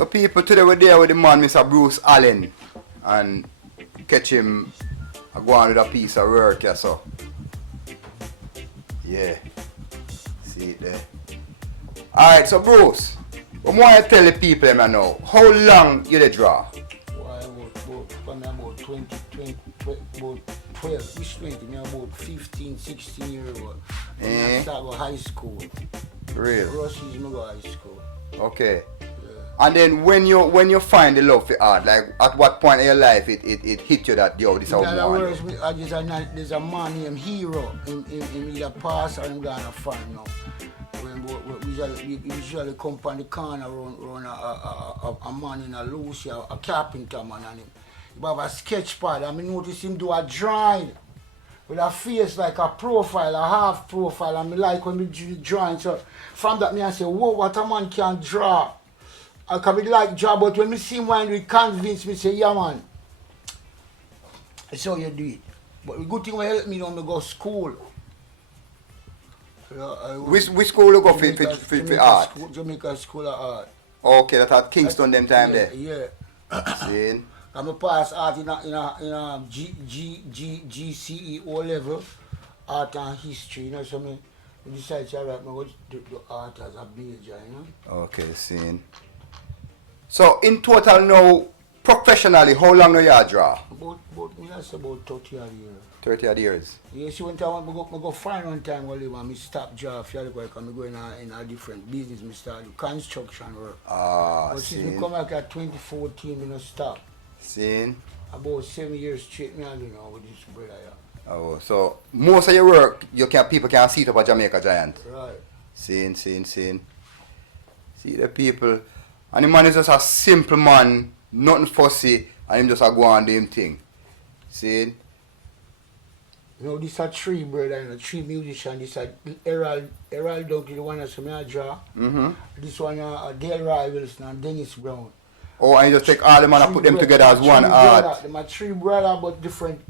So people, today we're there with the man, Mr. Bruce Allen, and catch him go on with a piece of work, yeah, so. Yeah. See it there. Alright, so Bruce, what more I tell the people them now? How long you dey draw? About 20, about 12, which 20, me about 15, 16 years old. When I start go high school. Real? Russians, me go high school. Okay. And then when you find the love for art, like at what point in your life it hit you that yo, this is how in other words, there's a man named Hero in either past or in Ghana farm now. When we usually come on the corner around a man in a Lucy, a carpenter man, and he have a sketch pad, and I notice him do a drawing with a face like a profile, a half profile, and I like when we do drawing. So from that me I say, whoa, what a man can draw. I can be like draw, but when me see him when we convince me, say, yeah man, that's how you do it. But the good thing will help me when I go to school. Which school you go for art? Jamaica School of Art. Okay, that's at Kingston them time yeah, there. Yeah. See? I'm a pass art in a GCE O level, art and history, you know, so I decided to write my do art as a major, you know. Okay, see. So in total now, professionally, how long do you draw? About 30 years. 30 odd years. Yeah, see, one time I go find one time when I stop job, I go in a different business, I start do construction work. Ah, but since I come back at 2014, I stop. Seen? About 7 years straight now, you know, with this brother here. Oh, so most of your work, people can see it up at Jamaica Giants. Right. Seen. See the people. And the man is just a simple man, nothing fussy, and him just a go on do him thing. See? You know, this a three brother, and a three musician. This a Errol Dunkley, the one that's me draw. This one Dale Wilson and Dennis Brown. Oh, and you just take all them and put them together as one art. They're three brothers, but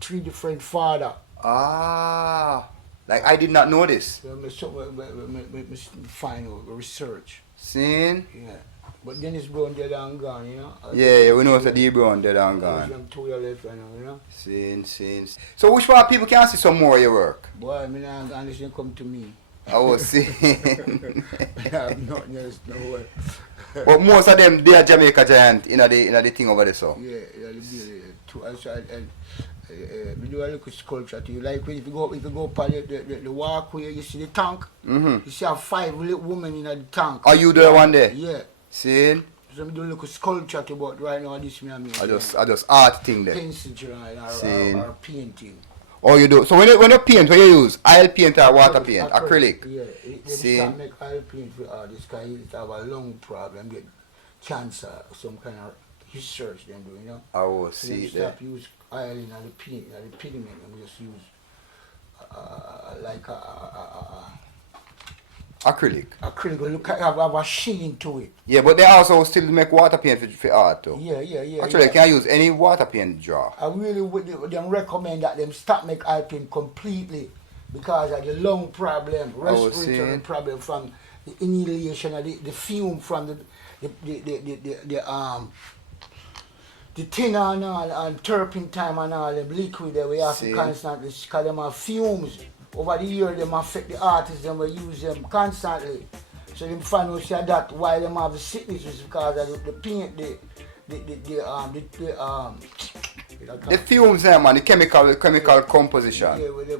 three different father. Ah, like I did not know this. Me find out, research. Seen? Yeah. But Dennis Brown dead and gone, you know. Yeah, we know it's a D Brown dead and gone. 2 years left right now, you know. Seen. So which part people can see some more of your work? Boy, I mean, unless you come to me. I was seeing. I have nothing else, no way. But most of them, they are Jamaica Giant in the thing over there, so. Yeah, we do a little sculpture to you. Like if you go upon the walkway, you see the tank. You see 5 little women in the tank. Are you the one there? Yeah. See? So we do a little sculpture to about right now. This me and me. I just art thing there. Pencil drawing or painting. Oh, you do. So when you paint, what you use? Oil paint or water paint? Acrylic. Yeah. They can't make oil paint for this guy. He have a lung problem, get cancer, some kind of research them do, you know. I will see that. Stop use oil in the paint, in the pigment, and just use like acrylic. Acrylic, look, have a sheen to it. Yeah, but they also still make water paint for art too. Yeah. Actually, you can use any water paint draw. I really would them recommend that them stop make oil paint completely because of the lung problem, respiratory problem from the inhalation of the fume from the tin and all and turpentine and all them liquid that we have to constantly because them have fumes. Over the year them affect the artists and we use them constantly. So them find out that why them have the sickness is because of the paint, the fumes there, man, the chemical composition. Yeah, with the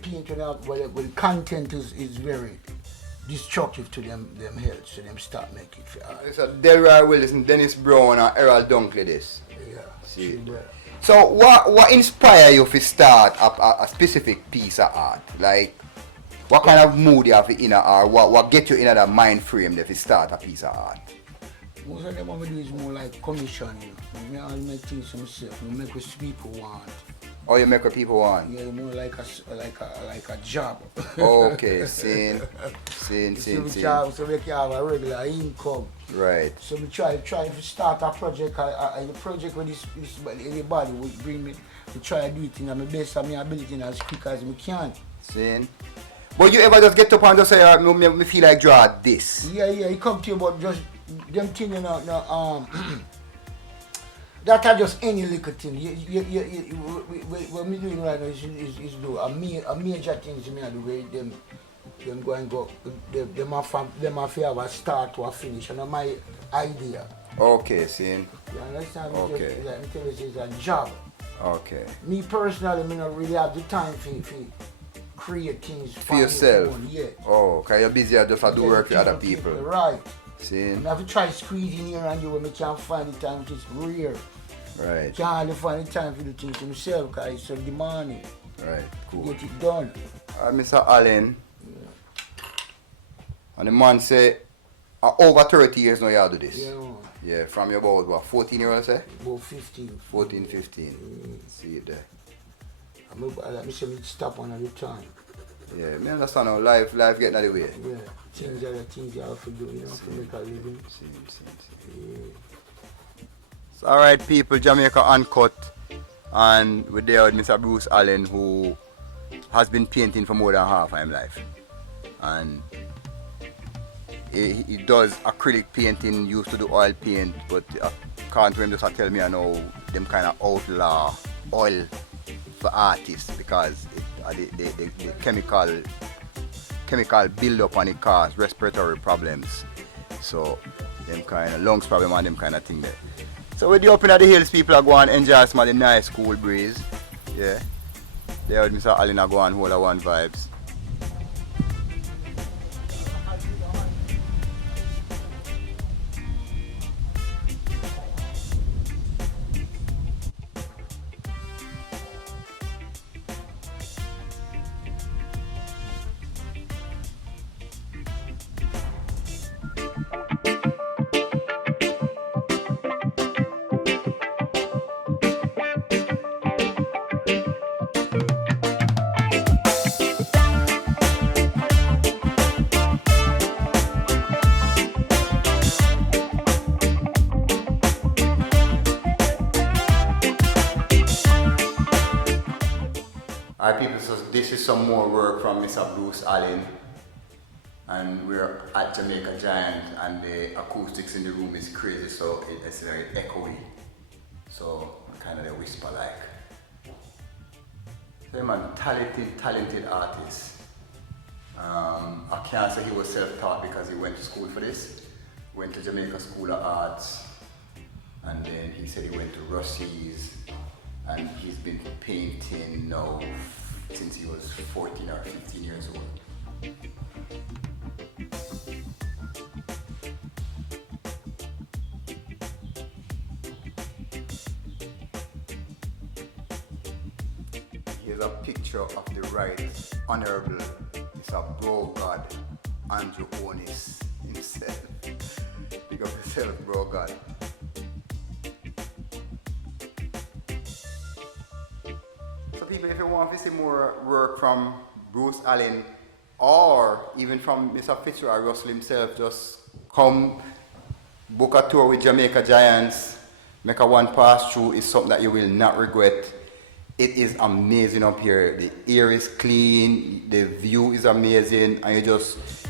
paint with the content is very destructive to them health, so them start making it for art. So Delroy Wilson, Dennis Brown and Errol Dunkley this. Yeah. See. So what inspire you to start a specific piece of art? Like what kind of mood you have in art? What get you in that mind frame to start a piece of art? Most of them what we do is more like commission, you know. I make things myself, I make what people want. Oh, you make what people want? Yeah, more like a job. Okay, seen. So we can have a regular income. Right. So we try to start a project, a project where everybody will bring me. We try to do it in my best of my ability as quick as we can. Seen. But you ever just get up and just say, me feel like draw this? Yeah, it come to you, but just them thing you know, that are just any little thing. What me doing right now is do a major things me I do where them go and go them have to have a start to a finish and my idea. Okay, see. You understand? Okay. Me tell you it's a job. Okay. Me personally, me not really have the time for create things For yourself? Yeah. Oh, because you're busy just to do work for other people. Right. See? I have to try squeeze in here and you when me can't find the time, which is rare. Right. Can't hardly find the time for the things himself because it's so demanding. Right, cool. Get it done. Mr. Allen, and the man say, over 30 years now you do this. Yeah, man. Yeah, from your about, what, 14 year old say? About 15. 14, 15. See it there. Let me say me stop on at the time. Yeah, me understand how life getting out of the way. Yeah, things are the things you have to do, you know, to make a living. See. So, alright people, Jamaica Uncut, and we're there with Mr. Bruce Allen, who has been painting for more than half of his life. And he does acrylic painting, used to do oil paint, but according to him just tell me I know them kind of outlaw oil for artists because the chemical build up and it cause respiratory problems. So them kind of lungs problem and them kind of thing there. So with the up in the hills, people are going and enjoy some of the nice cool breeze. Yeah. There with Mr. Allen are going hold one vibes. Alright people, so this is some more work from Mr. Bruce Allen, and we're at Jamaica Giants and the acoustics in the room is crazy, so it's very echoey, so kind of a whisper like. So man, talented artist. I can't say he was self-taught because he went to school for this, went to Jamaica School of Arts, and then he said he went to Russie's. And he's been painting now since he was 14 or 15 years old. Here's a picture of the Right Honorable Mr. Bro God, Andrew Onis himself. Pick up yourself, Bro God. People, if you want to see more work from Bruce Allen or even from Mr. Fitzgerald Russell himself, just come book a tour with Jamaica Giants, make a one pass through. Is something that you will not regret. It is amazing up here. The air is clean, the view is amazing, and you're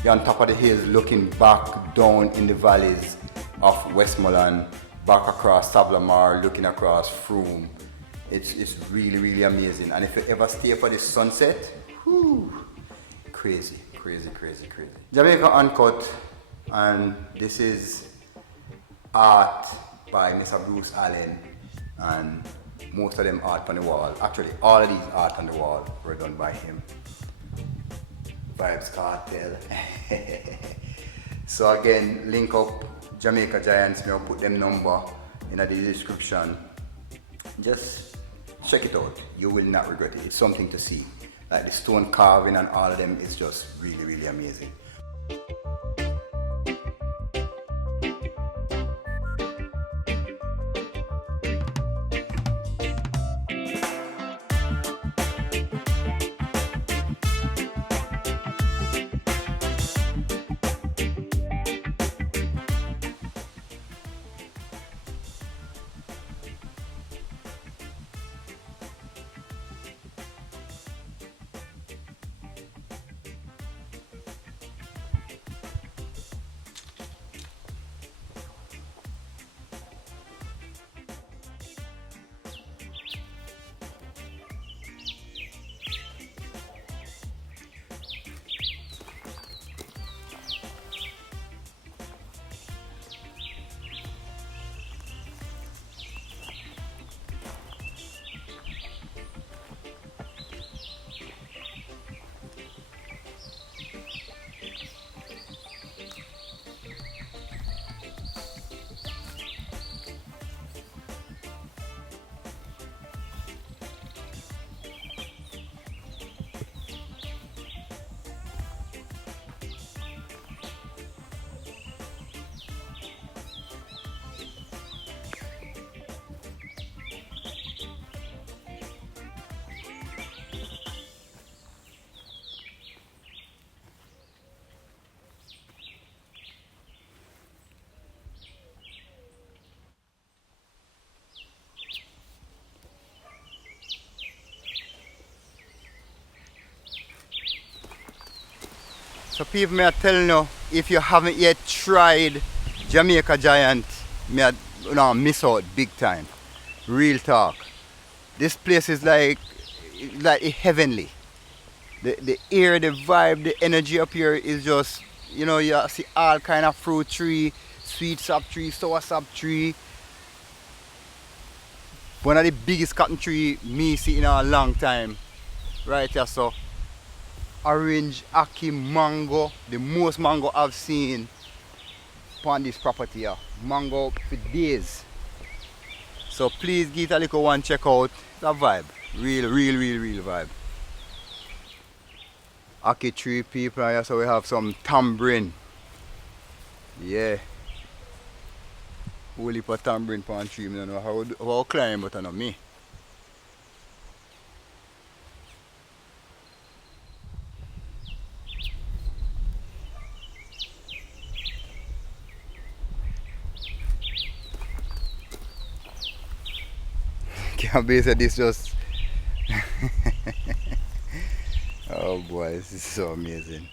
on top of the hills looking back down in the valleys of Westmoreland, back across Savlamar, looking across Froome. It's really amazing, and if you ever stay for the sunset, whoo, crazy. Jamaica Uncut, and this is art by Mr. Bruce Allen, and most of them art on the wall. Actually, all of these art on the wall were done by him. Vibes Cartel. So again, link up Jamaica Giants. I'll put them number in the description. Just check it out. You will not regret it. It's something to see. Like the stone carving and all of them is just really amazing. So people, may I tell you, if you haven't yet tried Jamaica Giants, may I, miss out big time. Real talk. This place is like heavenly. The air, the vibe, the energy up here is just, you see all kind of fruit tree, sweet sap tree, sour sap tree. One of the biggest cotton tree me see in a long time. Right here, so orange, ackee, mango, the most mango I've seen on this property here. Mango for days. So please give it a little one check out the vibe. Real vibe. Ackee tree people here, so we have some tambourine. Yeah. Whole heap of tambourine on tree. I don't know how climb, but I know me. Can't believe that this just oh boy, this is so amazing.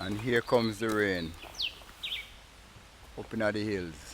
And here comes the rain up in the hills.